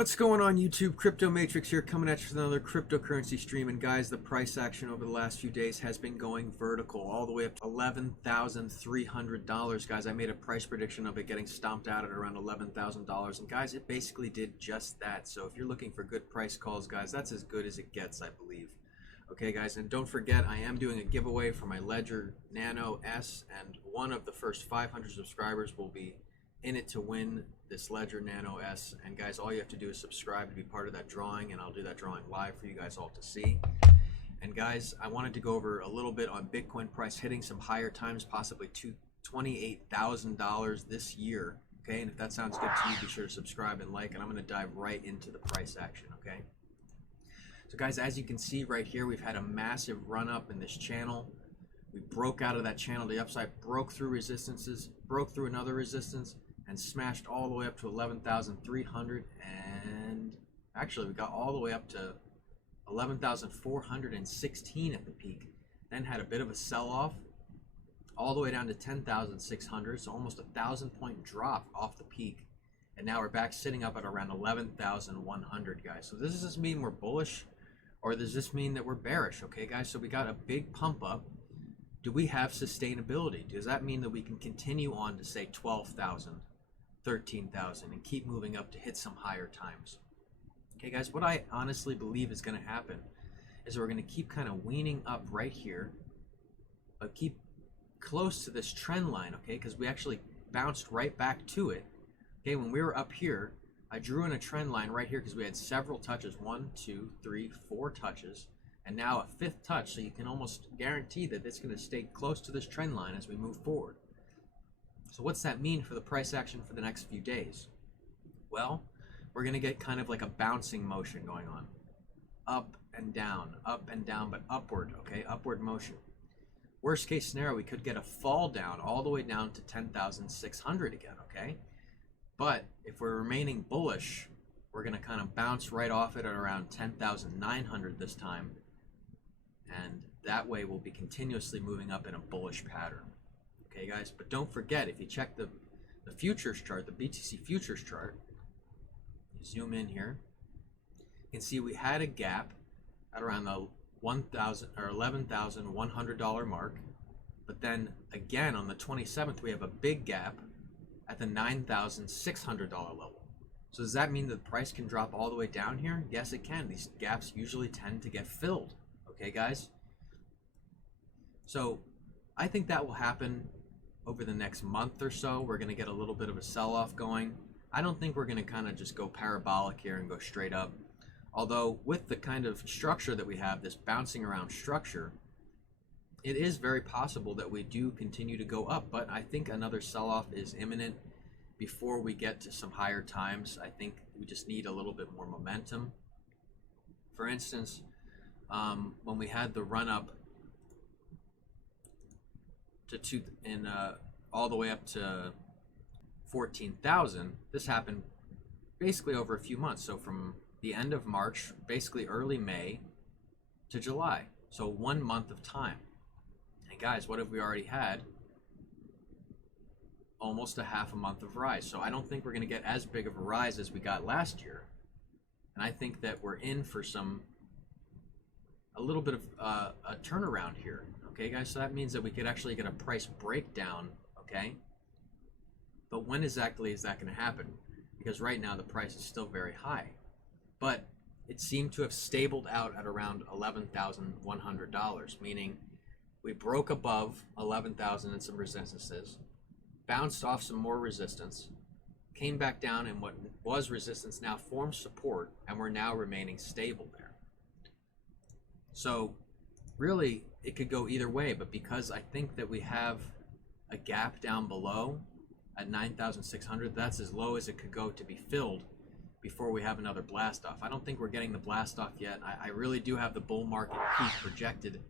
What's going on YouTube? Crypto Matrix here, coming at you with another cryptocurrency stream. And guys, the price action over the last few days has been going vertical all the way up to $11,300. Guys, I made a price prediction of it getting stomped out at around $11,000, and guys, it basically did just that. So if you're looking for good price calls, guys, that's as good as it gets, I believe. Okay guys, and don't forget, I am doing a giveaway for my Ledger Nano S, and one of the first 500 subscribers will be in it to win this Ledger Nano S. And guys, all you have to do is subscribe to be part of that drawing, and I'll do that drawing live for you guys all to see. And guys, I wanted to go over a little bit on Bitcoin price hitting some higher times, possibly to $28,000 this year. Okay, and if that sounds good to you, be sure to subscribe and like, and I'm going to dive right into the price action. Okay, so guys, as you can see right here, we've had a massive run up in this channel. We broke out of that channel to the upside, broke through resistances, broke through another resistance, and smashed all the way up to 11,300, and actually we got all the way up to 11,416 at the peak. Then had a bit of a sell-off all the way down to 10,600, so almost 1,000-point drop off the peak, and now we're back sitting up at around 11,100, guys. So does this mean we're bullish, or does this mean that we're bearish? Okay guys, so we got a big pump up. Do we have sustainability? Does that mean that we can continue on to say 12,000, 13,000 and keep moving up to hit some higher times? Okay guys, what I honestly believe is going to happen is we're going to keep kind of weaning up right here, but keep close to this trend line, okay, because we actually bounced right back to it. Okay, when we were up here, I drew in a trend line right here because we had several touches, 1, 2, 3, 4 touches, and now a 5th touch, so you can almost guarantee that it's going to stay close to this trend line as we move forward. So what's that mean for the price action for the next few days? Well, we're going to get kind of like a bouncing motion going on. Up and down, but upward, okay? Upward motion. Worst case scenario, we could get a fall down all the way down to 10,600 again, okay? But if we're remaining bullish, we're going to kind of bounce right off it at around 10,900 this time. And that way we'll be continuously moving up in a bullish pattern. Okay guys, but don't forget, if you check the futures chart, the BTC futures chart, you zoom in here, you can see we had a gap at around the $11,100 mark, but then again on the 27th we have a big gap at the $9,600 level. So does that mean that the price can drop all the way down here? Yes, it can. These gaps usually tend to get filled. Okay guys, so I think that will happen over the next month or so. We're going to get a little bit of a sell-off going. I don't think we're going to kind of just go parabolic here and go straight up, although with the kind of structure that we have, this bouncing around structure, it is very possible that we do continue to go up. But I think another sell-off is imminent before we get to some higher times. I think we just need a little bit more momentum. For instance, when we had the run up to all the way up to 14,000, this happened basically over a few months. So from the end of March, basically early May to July, so 1 month of time. And guys, what have we already had? Almost a half a month of rise. So I don't think we're going to get as big of a rise as we got last year, and I think that we're in for a little bit of a turnaround here. Okay guys, so that means that we could actually get a price breakdown. Okay, but when exactly is that going to happen? Because right now the price is still very high, but it seemed to have stabled out at around $11,100, meaning we broke above 11,000 and some resistances, bounced off some more resistance, came back down, and what was resistance now formed support, and we're now remaining stable there. So really it could go either way, but because I think that we have a gap down below at 9,600, that's as low as it could go to be filled before we have another blast off. I don't think we're getting the blast off yet. I really do have the bull market peak projected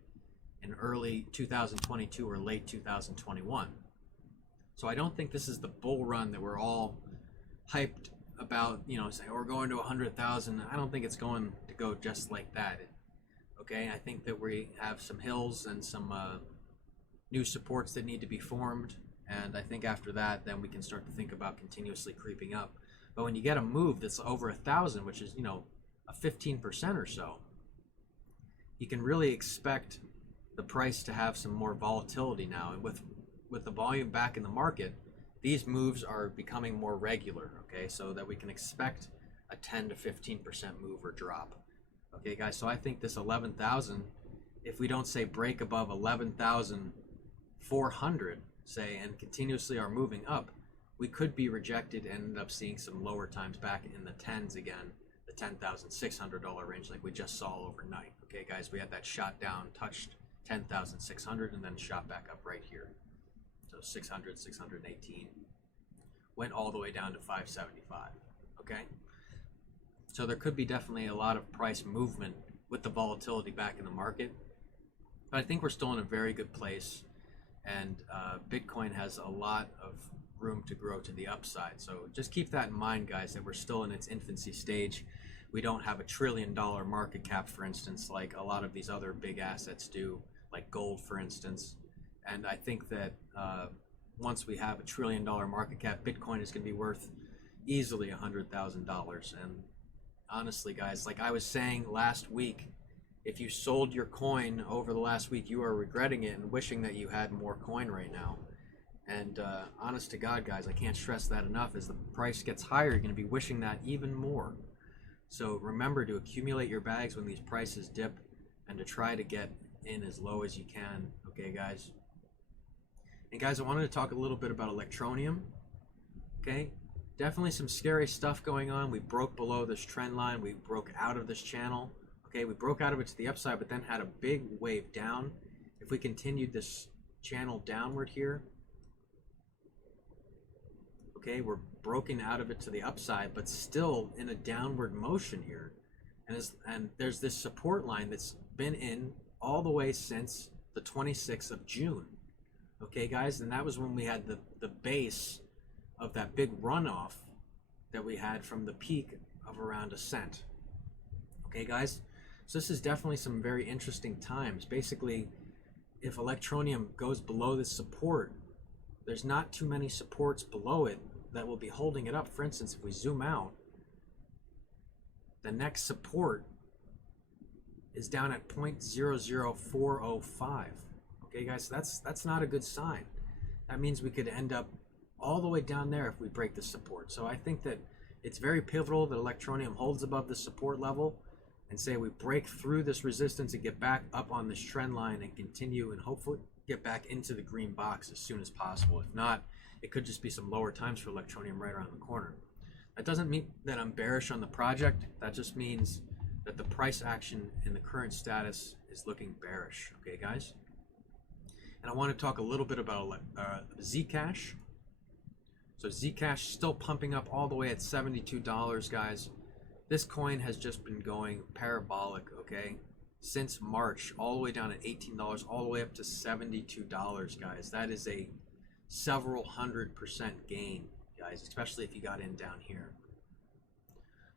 in early 2022 or late 2021. So I don't think this is the bull run that we're all hyped about, you know, saying, oh, we're going to 100,000. I don't think it's going to go just like that. Okay, I think that we have some hills and some new supports that need to be formed, and I think after that, then we can start to think about continuously creeping up. But when you get a move that's over 1,000, which is, you know, a 15% or so, you can really expect the price to have some more volatility now. And with the volume back in the market, these moves are becoming more regular, okay? So that we can expect a 10 to 15% move or drop. Okay, guys, so I think this 11,000, if we don't say break above 11,400, say, and continuously are moving up, we could be rejected and end up seeing some lower times back in the tens again, the $10,600 range like we just saw overnight. Okay, guys, we had that shot down, touched 10,600, and then shot back up right here. So 600, 618, went all the way down to 575, okay? So there could be definitely a lot of price movement with the volatility back in the market. But I think we're still in a very good place, and Bitcoin has a lot of room to grow to the upside. So just keep that in mind, guys, that we're still in its infancy stage. We don't have $1 trillion market cap, for instance, like a lot of these other big assets do, like gold, for instance. And I think that once we have $1 trillion market cap, Bitcoin is going to be worth easily $100,000. And honestly, guys, like I was saying last week, if you sold your coin over the last week, you are regretting it and wishing that you had more coin right now. And honest to God, guys, I can't stress that enough. As the price gets higher, you're going to be wishing that even more. So remember to accumulate your bags when these prices dip and to try to get in as low as you can. Okay, guys? And guys, I wanted to talk a little bit about Electroneum. Okay? Definitely some scary stuff going on. We broke below this trend line. We broke out of this channel. Okay, we broke out of it to the upside, but then had a big wave down. If we continued this channel downward here, okay, we're broken out of it to the upside, but still in a downward motion here. And there's this support line that's been in all the way since the 26th of June. Okay, guys, and that was when we had the base of that big runoff that we had from the peak of around a cent. Okay, guys, so this is definitely some very interesting times. Basically, if Electroneum goes below this support, there's not too many supports below it that will be holding it up. For instance, if we zoom out, the next support is down at 0.00405. Okay, guys, that's not a good sign. That means we could end up all the way down there if we break the support. So I think that it's very pivotal that Electroneum holds above the support level and say we break through this resistance and get back up on this trend line and continue and hopefully get back into the green box as soon as possible. If not, it could just be some lower times for Electroneum right around the corner. That doesn't mean that I'm bearish on the project. That just means that the price action in the current status is looking bearish. Okay, guys? And I want to talk a little bit about Zcash. So Zcash still pumping up all the way at $72, guys. This coin has just been going parabolic, okay? Since March, all the way down at $18, all the way up to $72, guys. That is a several 100% gain, guys, especially if you got in down here.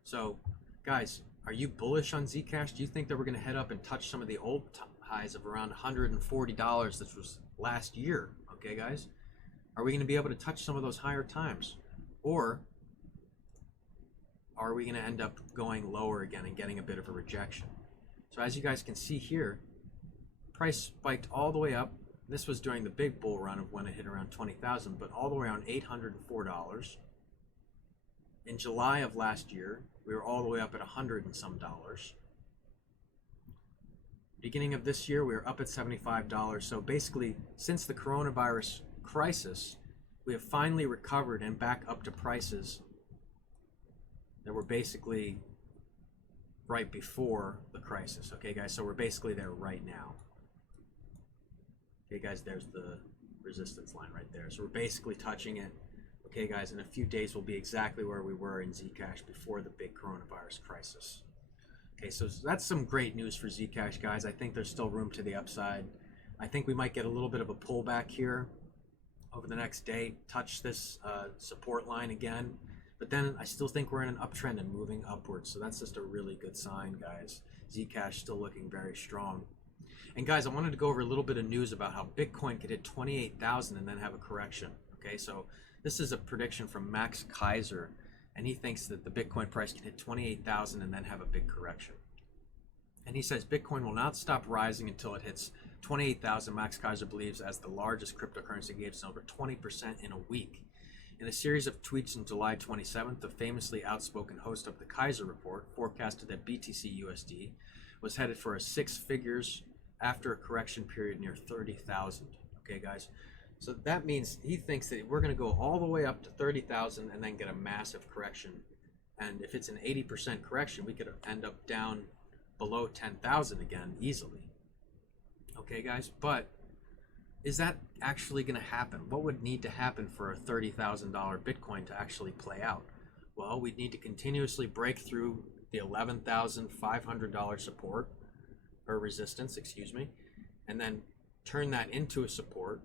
So, guys, are you bullish on Zcash? Do you think that we're going to head up and touch some of the old highs of around $140? This was last year, okay, guys? Are we going to be able to touch some of those higher times? Or are we going to end up going lower again and getting a bit of a rejection? So as you guys can see here, price spiked all the way up. This was during the big bull run of when it hit around 20,000, but all the way around $804. In July of last year, we were all the way up at $100 and some dollars. Beginning of this year, we were up at $75. So basically, since the coronavirus crisis, we have finally recovered and back up to prices that were basically right before the crisis. Okay, guys, so we're basically there right now. Okay, guys, there's the resistance line right there. So we're basically touching it. Okay, guys, in a few days, we'll be exactly where we were in Zcash before the big coronavirus crisis. Okay, so that's some great news for Zcash, guys. I think there's still room to the upside. I think we might get a little bit of a pullback here over the next day, touch this support line again. But then I still think we're in an uptrend and moving upwards. So that's just a really good sign, guys. Zcash still looking very strong. And guys, I wanted to go over a little bit of news about how Bitcoin could hit 28,000 and then have a correction. Okay, so this is a prediction from Max Kaiser. and he thinks that the Bitcoin price can hit 28,000 and then have a big correction. And he says Bitcoin will not stop rising until it hits 28,000. Max Kaiser believes as the largest cryptocurrency gains over 20% in a week. In a series of tweets on July 27th, the famously outspoken host of the Kaiser Report forecasted that BTC USD was headed for a six figures after a correction period near 30,000. Okay, guys? So that means he thinks that we're going to go all the way up to 30,000 and then get a massive correction. And if it's an 80% correction, we could end up down below 10,000 again easily. Okay, guys? But is that actually going to happen? What would need to happen for a $30,000 Bitcoin to actually play out? Well, we'd need to continuously break through the $11,500 support, or resistance, excuse me, and then turn that into a support,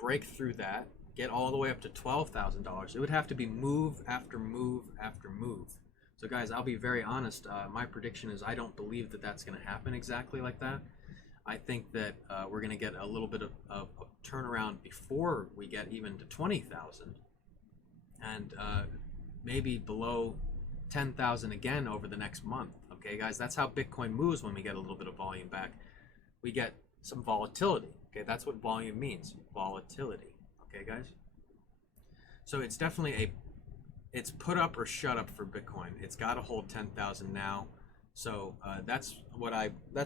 break through that, get all the way up to $12,000. It would have to be move after move after move. So guys, I'll be very honest, my prediction is I don't believe that that's going to happen exactly like that. I think that we're going to get a little bit of a turnaround before we get even to 20,000, and maybe below 10,000 again over the next month. Okay, guys, that's how Bitcoin moves when we get a little bit of volume back. We get some volatility. Okay, that's what volume means, volatility. Okay, guys. So it's definitely it's put up or shut up for Bitcoin. It's got to hold 10,000 now. So that's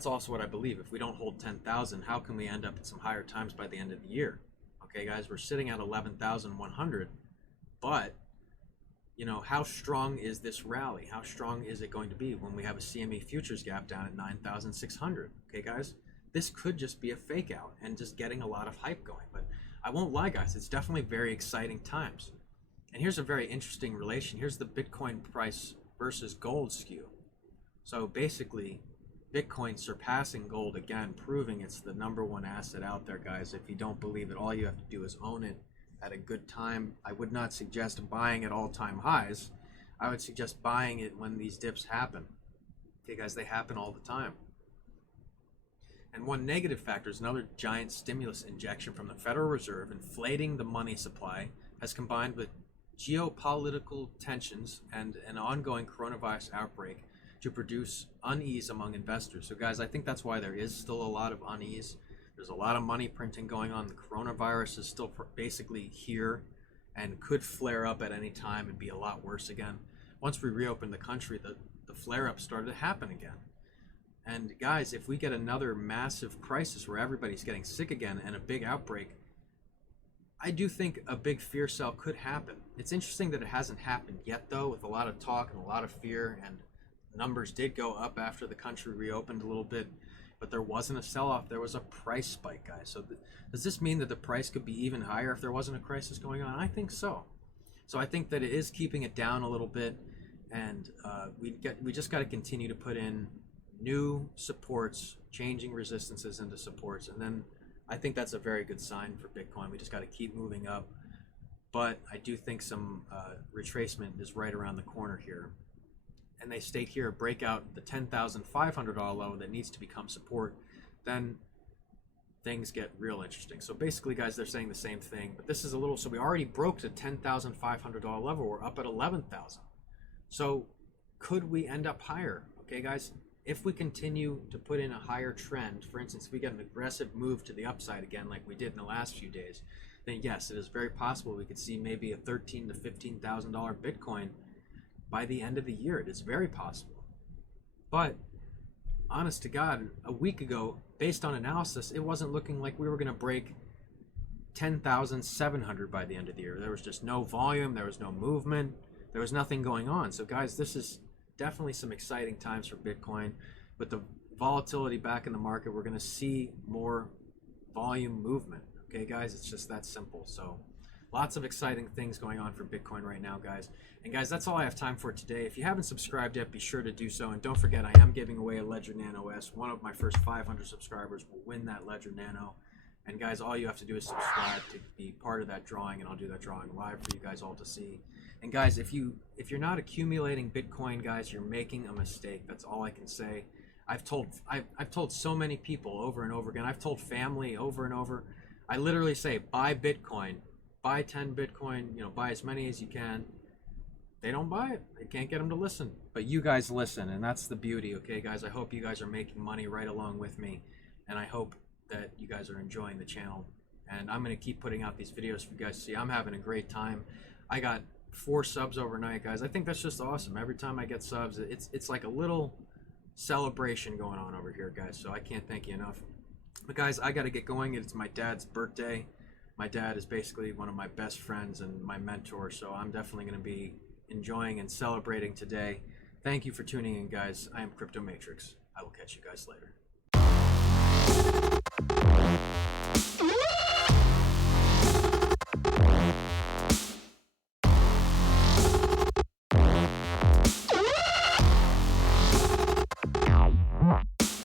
also what I believe. If we don't hold 10,000, how can we end up at some higher times by the end of the year? Okay, guys, we're sitting at 11,100, but you know, how strong is this rally? How strong is it going to be when we have a CME futures gap down at 9,600? Okay, guys, this could just be a fake out and just getting a lot of hype going. But I won't lie, guys, it's definitely very exciting times. And here's a very interesting relation. Here's the Bitcoin price versus gold skew. So basically, Bitcoin surpassing gold again, proving it's the #1 asset out there, guys. If you don't believe it, all you have to do is own it at a good time. I would not suggest buying at all-time highs. I would suggest buying it when these dips happen. Okay, guys, they happen all the time. And one negative factor is another giant stimulus injection from the Federal Reserve, inflating the money supply, has combined with geopolitical tensions and an ongoing coronavirus outbreak to produce unease among investors. So guys, I think that's why there is still a lot of unease. There's a lot of money printing going on. The coronavirus is still basically here and could flare up at any time and be a lot worse again. Once we reopen the country, the flare-ups started to happen again. And guys, if we get another massive crisis where everybody's getting sick again and a big outbreak, I do think a big fear sell could happen. It's interesting that it hasn't happened yet, though, with a lot of talk and a lot of fear, and numbers did go up after the country reopened a little bit, but there wasn't a sell-off. There was a price spike, guys. So does this mean that the price could be even higher if there wasn't a crisis going on? I think so. So I think that it is keeping it down a little bit, and we just got to continue to put in new supports, changing resistances into supports, and then I think that's a very good sign for Bitcoin. We just got to keep moving up, but I do think some retracement is right around the corner here. And they state here, break out the $10,500 low that needs to become support, then things get real interesting. So basically, guys, they're saying the same thing, but this is a little, so we already broke the $10,500 level. We're up at 11,000. So could we end up higher? Okay, guys, if we continue to put in a higher trend, for instance, if we get an aggressive move to the upside again, like we did in the last few days, then yes, it is very possible we could see maybe a $13,000 to $15,000 Bitcoin by the end of the year. It is very possible. But honest to God, a week ago, based on analysis, it wasn't looking like we were going to break 10,700 by the end of the year. There was just no volume, there was no movement, there was nothing going on. So guys, this is definitely some exciting times for Bitcoin. With the volatility back in the market, we're going to see more volume movement. Okay, guys, it's just that simple. So lots of exciting things going on for Bitcoin right now, guys. And guys, that's all I have time for today. If you haven't subscribed yet, be sure to do so. And don't forget, I am giving away a Ledger Nano S. One of my first 500 subscribers will win that Ledger Nano. And guys, all you have to do is subscribe to be part of that drawing, and I'll do that drawing live for you guys all to see. And guys, if you're not accumulating Bitcoin, guys, you're making a mistake. That's all I can say. I've told so many people over and over again. I've told family over and over. I literally say, buy Bitcoin, buy 10 Bitcoin, buy as many as you can. they don't buy it. They can't get them to listen. But you guys listen, and that's the beauty, okay, guys? I hope you guys are making money right along with me, and I hope that you guys are enjoying the channel. And I'm going to keep putting out these videos for you guys to see. I'm having a great time. I got 4 subs overnight, guys. I think that's just awesome. Every time I get subs, it's like a little celebration going on over here, guys. So I can't thank you enough. But guys, I got to get going. It's my dad's birthday. My dad is basically one of my best friends and my mentor, so I'm definitely going to be enjoying and celebrating today. Thank you for tuning in, guys. I am Crypto Matrix. I will catch you guys later.